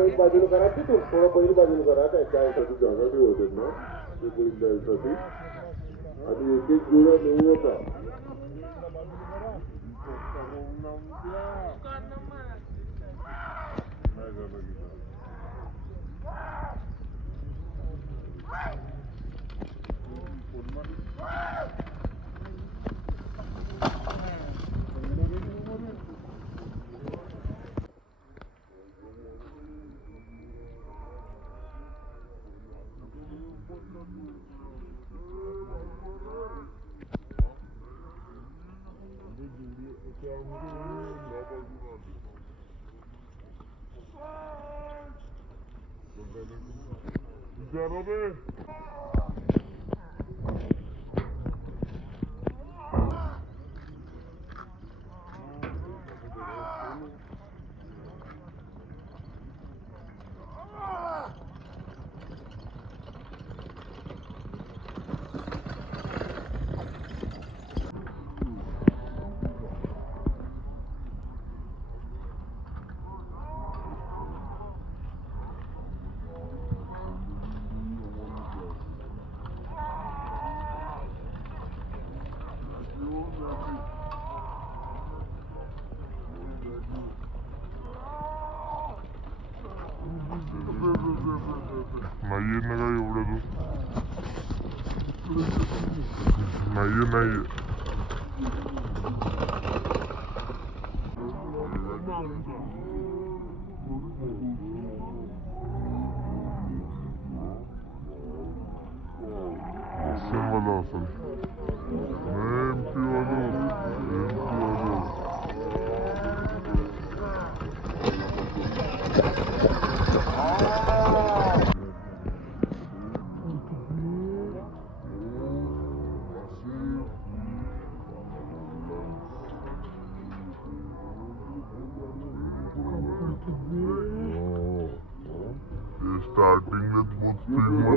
बैल बाजूला करा तिथून थोडं बैल बाजूला करा त्याच्यासाठी जागा ठेवतात ना ते बैल द्यायसाठी आणि एक एक जोड्या नेऊ नका नाही येत ना काय एवढं तू नाही मला असेल स्टार्टिंगलाच बहुत स्पीड मध्ये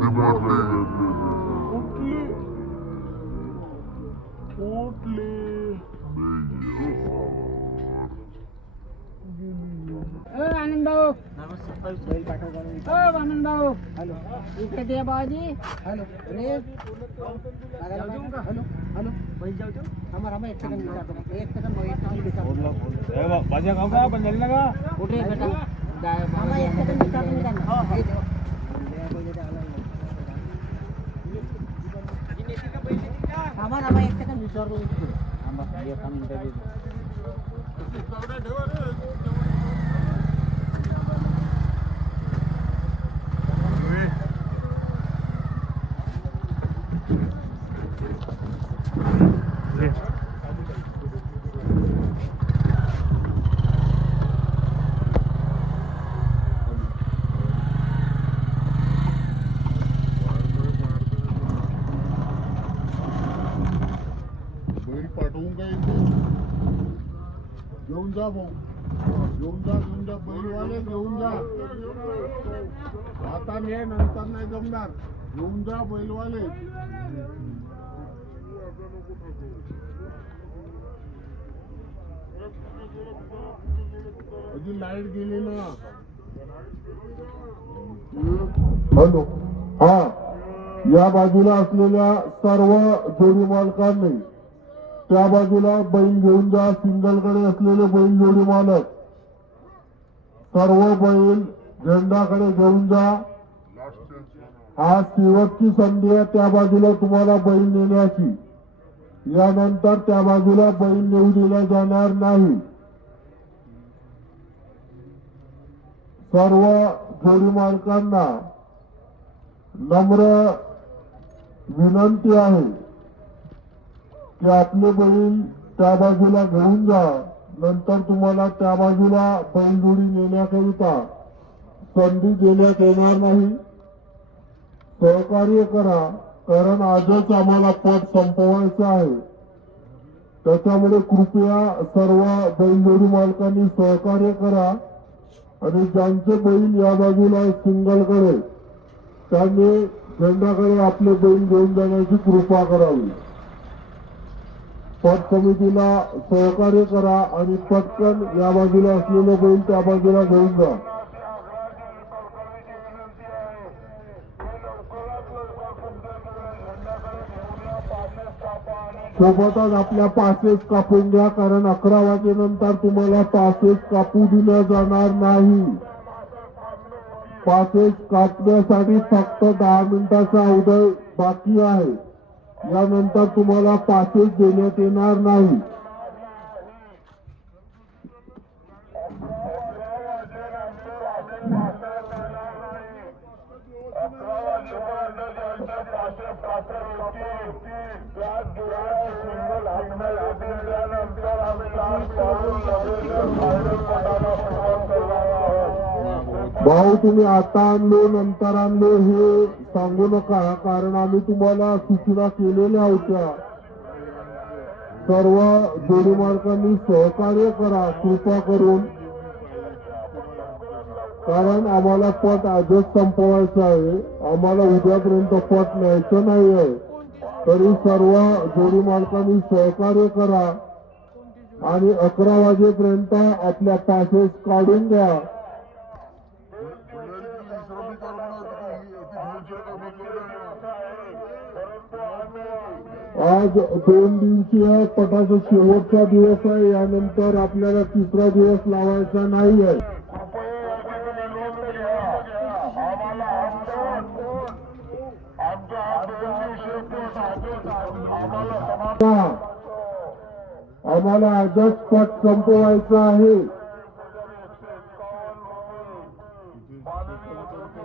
आनंद भाऊ आनंद भाऊ हॅलो इकडे दे बाबाजी हॅलो रे हॅलो हॅलो बैल जाऊ हमारा एक सेकंड बाजा गाव का पण झाली ना का कुठे बेटा हमारा एक सेकंड विचार नहीं करना हमारा एक सेकंड विचार लो हम बस ये काम इंटरव्यू घेऊन जा भाऊ घेऊन जा बैलवाले घेऊन जा आता नाही नंतर नाही जमणार घेऊन जा बैलवाले अजून लाईट गेली ना हॅलो हा या बाजूला असलेल्या सर्व जोडी मालकांनी त्या बाजूला बैल घेऊन जा सिंगलकडे असलेले बैल जोडी मालक सर्व बैल झेंडाकडे घेऊन जा हा शेवटची संधी आहे त्या बाजूला तुम्हाला बैल नेण्याची यानंतर त्या बाजूला बैल नेऊ दिला जाणार नाही सर्व जोडी मालकांना नम्र विनंती आहे की आपले बैल त्या बाजूला घेऊन जा नंतर तुम्हाला त्या बाजूला बैलजोडी नेण्याकरिता संधी देण्यात येणार नाही सहकार्य करा कारण आजच आम्हाला पद संपवायचं आहे त्याच्यामुळे कृपया सर्व बैलजोडी मालकांनी सहकार्य करा आणि ज्यांचे बैल या बाजूला सिंगलकडे त्यांनी झेंडाकडे आपले बैल घेऊन जाण्याची कृपा करावी पद समितीला सहकार्य करा आणि पटकन या बाजूला असलेले बैल त्या बाजूला घेऊन जा सोबतच आपल्या पासेस कापून घ्या, कारण 11 वाजेनंतर तुम्हाला पासेस कापू दिल्या जाणार नाही. पासेस कापण्यासाठी फक्त 10 मिनिटाचा अवधी बाकी आहे. यानंतर तुम्हाला पासेस देण्यात येणार नाही. भाऊ तुम्ही आता आणलो नंतर आणलो हे सांगू नका, कारण आम्ही तुम्हाला सूचना केलेल्या होत्या. सर्व जोडी मालकांनी सहकार्य करा कृपा करून, कारण आम्हाला पट आजच संपवायचं आहे. आम्हाला उद्यापर्यंत पट न्यायचं नाही आहे. तरी सर्व जोडी मालकांनी सहकार्य करा आणि 11 वाजेपर्यंत आपल्या पासेस काढून द्या. आज 2 दिवसीय पटाचा शेवटचा दिवस आहे. यानंतर आपल्याला तिसरा दिवस लावायचा नाही आहे. आम्हाला आजच पट संपवायचा आहे.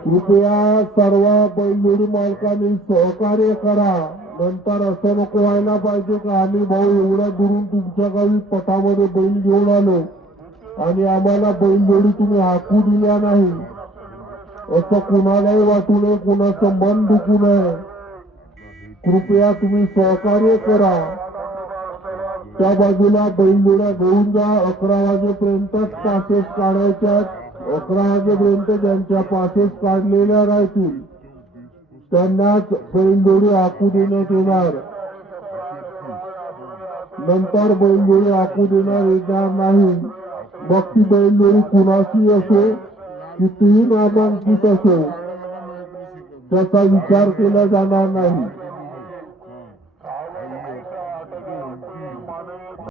कृपया सर्व बैलजोडी मालकांनी सहकार्य करा. नंतर असं नको व्हायला पाहिजे का आम्ही भाऊ एवढ्या दुरून तुमच्या गावी पटामध्ये बैल घेऊन आलो आणि आम्हाला बैलजोडी तुम्ही हाकू दिल्या नाही, असं कुणालाही वाटू नये, कुणाचं मन दुखू नये. कृपया तुम्ही सहकार्य करा. त्या बाजूला बैलजोड्या घेऊन जा. 11 वाजेपर्यंतच पासेस काढायच्या. 11 वाजेपर्यंत ज्यांच्या पासेस काढलेल्या राहतील त्यांनाच बैलजोडी हाकू देण्यात येणार. नंतर बैलजोडी हाकू येणार नाही. मग ती बैलजोडी कुणाची असो, कितीही नामांकित असो, त्याचा विचार केला जाणार नाही.